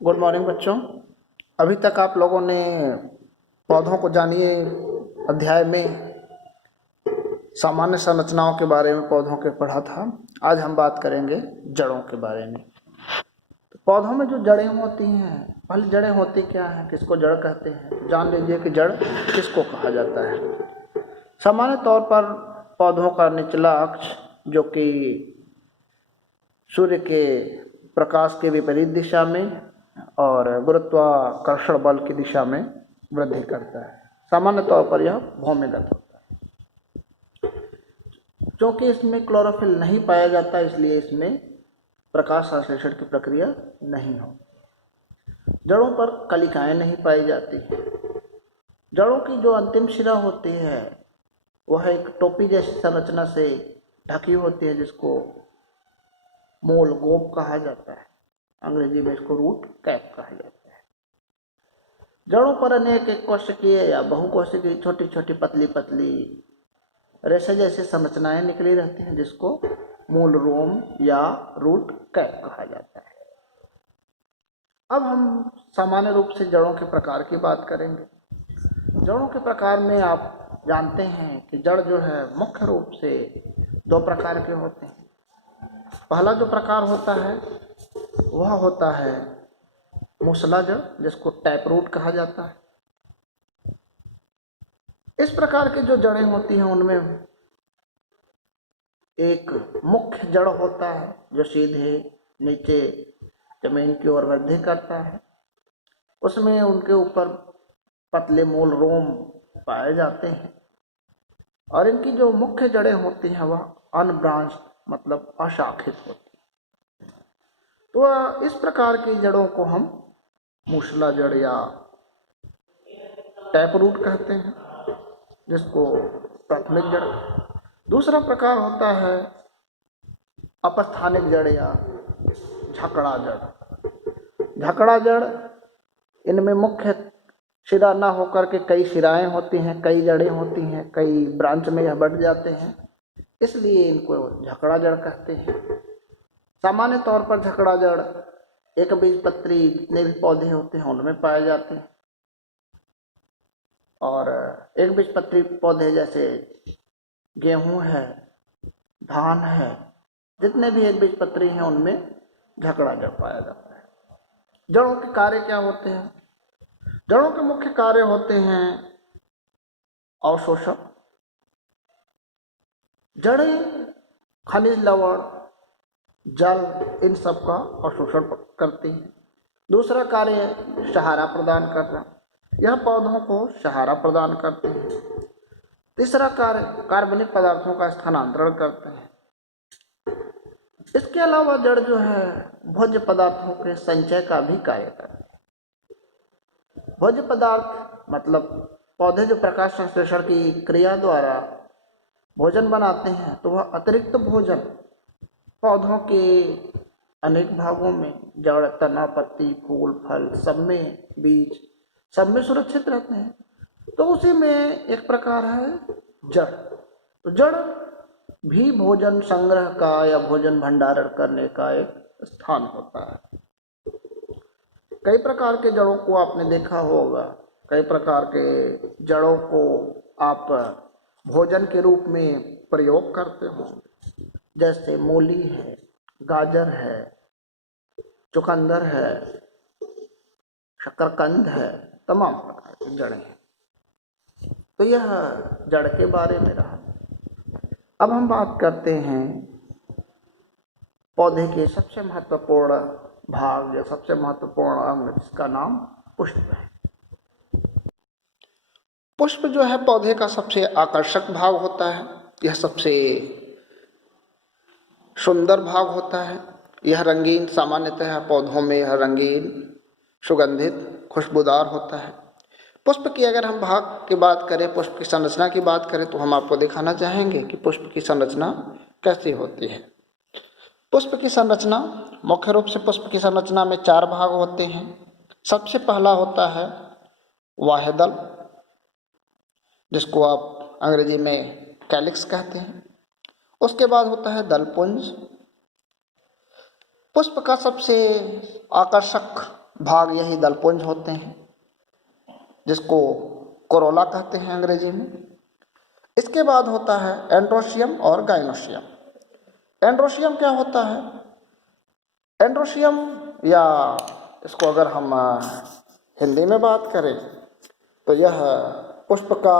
Good morning बच्चों। अभी तक आप लोगों ने पौधों को जानिए अध्याय में सामान्य संरचनाओं के बारे में पौधों के पढ़ा था। आज हम बात करेंगे जड़ों के बारे में। तो पौधों में जो जड़ें होती हैं, पहले जड़ें होती क्या हैं, किसको जड़ कहते हैं, तो जान लीजिए कि जड़ किसको कहा जाता है। सामान्य तौर पर पौधों का निचला अक्ष जो कि सूर्य के प्रकाश के विपरीत दिशा में और गुरुत्वाकर्षण बल की दिशा में वृद्धि करता है। सामान्य तौर पर यह भूमिगत होता है। क्योंकि इसमें क्लोरोफिल नहीं पाया जाता, इसलिए इसमें प्रकाश संश्लेषण की प्रक्रिया नहीं हो। जड़ों पर कलिकाएं नहीं पाई जाती। जड़ों की जो अंतिम शिरा होती है वह एक टोपी जैसी संरचना से ढकी होती है, जिसको मूल गोप कहा जाता है। अंग्रेजी में इसको रूट कैप कहा जाता है। जड़ों पर अनेक एक कोशिकीय या बहुकोशिकीय छोटी छोटी पतली पतली रेशे जैसी संरचनाएं निकली रहती हैं, जिसको मूल रोम या रूट कैप कहा जाता है। अब हम सामान्य रूप से जड़ों के प्रकार की बात करेंगे। जड़ों के प्रकार में आप जानते हैं कि जड़ जो है मुख्य रूप से दो प्रकार के होते हैं। पहला जो प्रकार होता है वह होता है मूसला जड़, जिसको टैप रूट कहा जाता है। इस प्रकार की जो जड़ें होती हैं उनमें एक मुख्य जड़ होता है जो सीधे नीचे जमीन की ओर वृद्धि करता है। उसमें उनके ऊपर पतले मूल रोम पाए जाते हैं और इनकी जो मुख्य जड़ें होती हैं वह अनब्रांच्ड मतलब अशाखित होती हैं। तो इस प्रकार की जड़ों को हम मूसला जड़ या टैप रूट कहते हैं, जिसको प्राथमिक जड़। दूसरा प्रकार होता है अपस्थानिक जड़ या झकड़ा जड़। झकड़ा जड़, इनमें मुख्य शिरा ना होकर के कई शिराएं होती हैं, कई जड़ें होती हैं, कई ब्रांच में यह बढ़ जाते हैं, इसलिए इनको झकड़ा जड़ कहते हैं। सामान्य तौर पर झकड़ा जड़ एक बीजपत्री जितने भी पौधे होते हैं उनमें पाए जाते हैं और एक बीजपत्री पौधे जैसे गेहूं है, धान है, जितने भी एक बीजपत्री हैं उनमें झकड़ा जड़ पाया जाता है। जड़ों के कार्य क्या होते हैं? जड़ों के मुख्य कार्य होते हैं अवशोषण। जड़ें खनिज, लवण, जल, इन सब का अवशोषण करती हैं। दूसरा कार्य सहारा प्रदान करना, यह पौधों को सहारा प्रदान करते हैं। तीसरा कार्य कार्बनिक पदार्थों का स्थानांतरण करते हैं। इसके अलावा जड़ जो है भोज्य पदार्थों के संचय का भी कार्य करते हैं। भोज्य पदार्थ मतलब पौधे जो प्रकाश संश्लेषण की क्रिया द्वारा भोजन बनाते हैं, तो वह अतिरिक्त भोजन पौधों के अनेक भागों में, जड़, तना, पत्ती, फूल, फल, सब में, बीज, सब में सुरक्षित रहते हैं। तो उसी में एक प्रकार है जड़। तो जड़ भी भोजन संग्रह का या भोजन भंडारण करने का एक स्थान होता है। कई प्रकार के जड़ों को आपने देखा होगा, कई प्रकार के जड़ों को आप भोजन के रूप में प्रयोग करते हो, जैसे मूली है, गाजर है, चुकंदर है, शकरकंद है, तमाम प्रकार की जड़ें हैं। तो यह जड़ के बारे में रहा। अब हम बात करते हैं पौधे के सबसे महत्वपूर्ण भाग या सबसे महत्वपूर्ण अंग, जिसका नाम पुष्प है। पुष्प जो है पौधे का सबसे आकर्षक भाग होता है। यह सबसे सुंदर भाग होता है। यह रंगीन, सामान्यतः पौधों में यह रंगीन, सुगंधित, खुशबूदार होता है। पुष्प की अगर हम भाग की बात करें, पुष्प की संरचना की बात करें, तो हम आपको दिखाना चाहेंगे कि पुष्प की संरचना कैसी होती है। पुष्प की संरचना, मुख्य रूप से पुष्प की संरचना में 4 भाग होते हैं। सबसे पहला होता है वाह्यदल, जिसको आप अंग्रेजी में कैलिक्स कहते हैं। उसके बाद होता है दलपुंज। पुष्प का सबसे आकर्षक भाग यही दलपुंज होते हैं, जिसको कोरोला कहते हैं अंग्रेजी में। इसके बाद होता है एंड्रोशियम और गाइनोशियम। एंड्रोशियम क्या होता है? एंड्रोशियम, या इसको अगर हम हिंदी में बात करें तो यह पुष्प का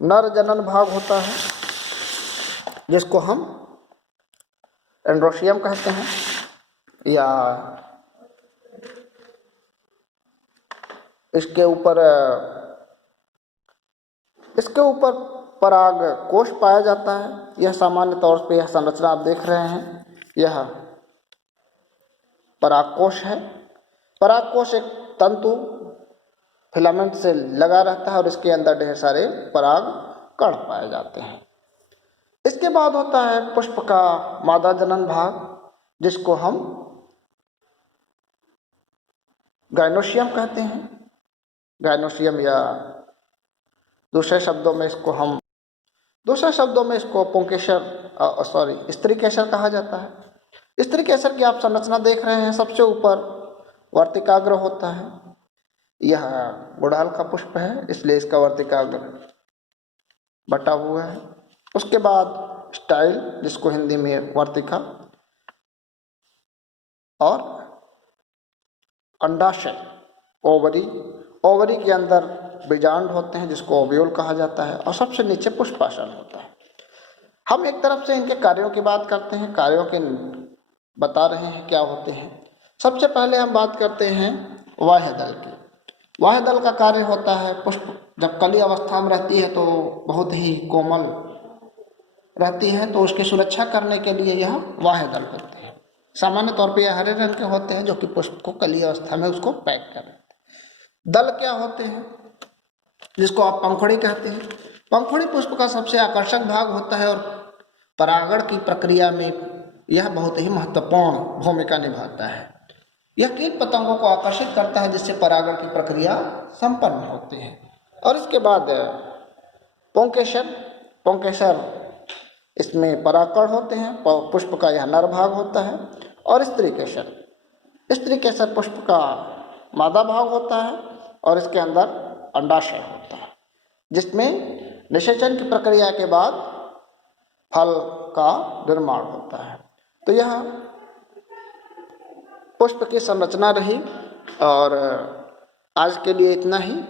नर जनन भाग होता है, जिसको हम एंड्रोशियम कहते हैं। या इसके ऊपर पराग कोश पाया जाता है। यह सामान्य तौर पे, यह संरचना आप देख रहे हैं, यह परागकोश है। परागकोश एक तंतु फिलामेंट से लगा रहता है और इसके अंदर ढेर सारे पराग कण पाए जाते हैं। इसके बाद होता है पुष्प का मादा जनन भाग, जिसको हम गाइनोशियम कहते हैं। गाइनोशियम, या दूसरे शब्दों में इसको पुंकेसर स्त्री केसर कहा जाता है। स्त्री केसर की आप संरचना देख रहे हैं, सबसे ऊपर वर्तिकाग्र होता है। यह गुड़हल का पुष्प है, इसलिए इसका वर्तिकाग्र बटा हुआ है। उसके बाद स्टाइल, जिसको हिंदी में वर्तिका, और अंडाशय, ओवरी के अंदर बीजांड होते हैं, जिसको ओव्यूल कहा जाता है, और सबसे नीचे पुष्पाशय होता है। हम एक तरफ से इनके कार्यों की बात करते हैं, कार्यों के बता रहे हैं क्या होते हैं। सबसे पहले हम बात करते हैं बाह्य दल की। बाह्य दल का कार्य होता है, पुष्प जब कली अवस्था में रहती है तो बहुत ही कोमल रहती है, तो उसकी सुरक्षा करने के लिए यह बाह्य दल होते हैं। सामान्य तौर पर यह हरे रंग के होते हैं, जो कि पुष्प को कली अवस्था में उसको पैक कर रहे हैं। दल क्या होते हैं? जिसको आप पंखुड़ी कहते हैं। पंखुड़ी पुष्प का सबसे आकर्षक भाग होता है और परागण की प्रक्रिया में यह बहुत ही महत्वपूर्ण भूमिका निभाता है। यह कीट पतंगों को आकर्षित करता है, जिससे परागण की प्रक्रिया संपन्न होती है। और इसके बाद पुंकेसर, इसमें परागकण होते हैं, पुष्प का यह नर भाग होता है। और स्त्री केसर पुष्प का मादा भाग होता है और इसके अंदर अंडाशय होता है, जिसमें निषेचन की प्रक्रिया के बाद फल का निर्माण होता है। तो यह पुष्प की संरचना रही, और आज के लिए इतना ही।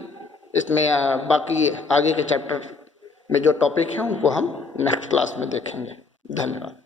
इसमें बाकी आगे के चैप्टर में जो टॉपिक हैं उनको हम नेक्स्ट क्लास में देखेंगे। धन्यवाद।